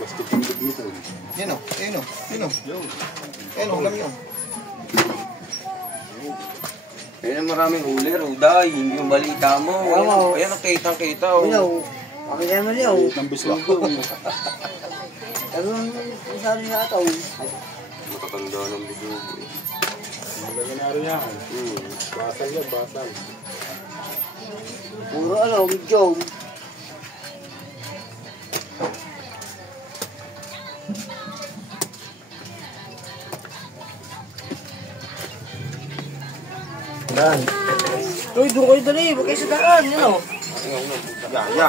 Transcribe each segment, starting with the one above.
Basta tulog nito. Yan o, ayun o, ayun o. Ayun o, alam nyo. Ayun ang maraming huli, Ruday. Hindi yung balita mo. Ayan ang kitang-kita. Ang yan mo niya. Ang bisugo. Pero saan niya ito? Matatanda ng bisugo. Magaganaro yan. Basal yan, basal. Puro medyo. Dan. Uy, doon kayo dali. Huwag kayo sa daan. Yan o. Yaya.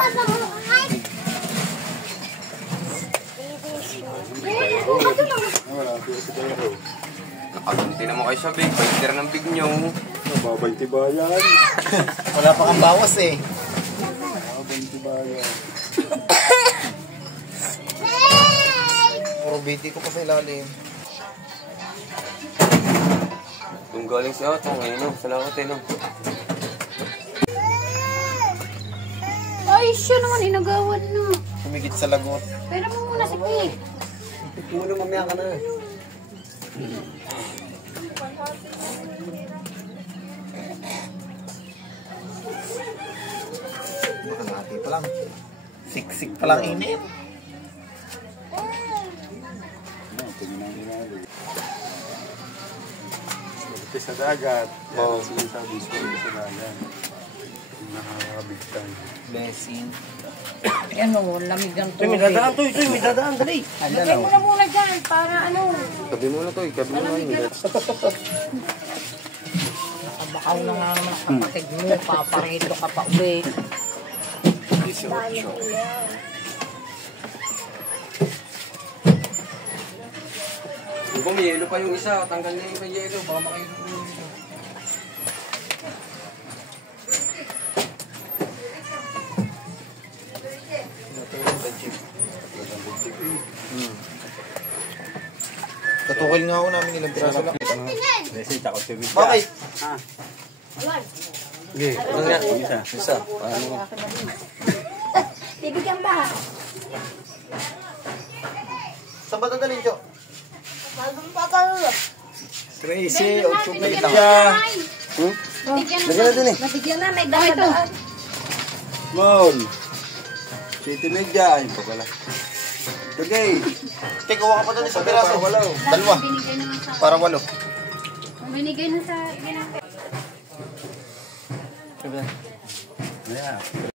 Wala, pero sa kaya Nakaganti naman kayo sa big. Paiter ng big nyo. babay tibayan. Wala pa kang bawas eh. Babay tibayan. Puro biti ko pa sa ilalim. Yung galing si Otong, ayun o. Salamat eh no. Ay, siya naman inagawan na. Humigit sa lagot. Pero mo muna si Pete. Muna mamaya ka na. Makanati pa lang. Siksik pa lang inip. Tingnan natin. Swerte sa dagat. Oo, sinasabi swerte sa dagat. Nakakabig tayo. Blessing. Yan o, lamig ng Uy, may dadaan to. Uy, may dadaan. Dali. Lagay mo na muna dyan para ano. Kabi mo na to, ikabi mo na. Nakabakaw na nga naman ang kapatid mo. Paparito ka pa uli. Kung may yelo pa yung isa, tanggal na yung yelo. Baka makailo ko yung isa. Katukil nga ako namin ilang piraso lang. Kasi takot sa bigla. Bakit? Sige, ano nga? Isa. Isa. Paano? Bibigyan ba? Saan ba dadalhin, Jo? Tracy, 8 Bigyan lang. na din eh. Nabigyan na, may daan. Mall. City Media. Ayun pa pala. Okay. Kaya gawa ka pa doon isang piraso. Dalawa. Binigay naman sa... Para 8. Binigay na sa... Yeah.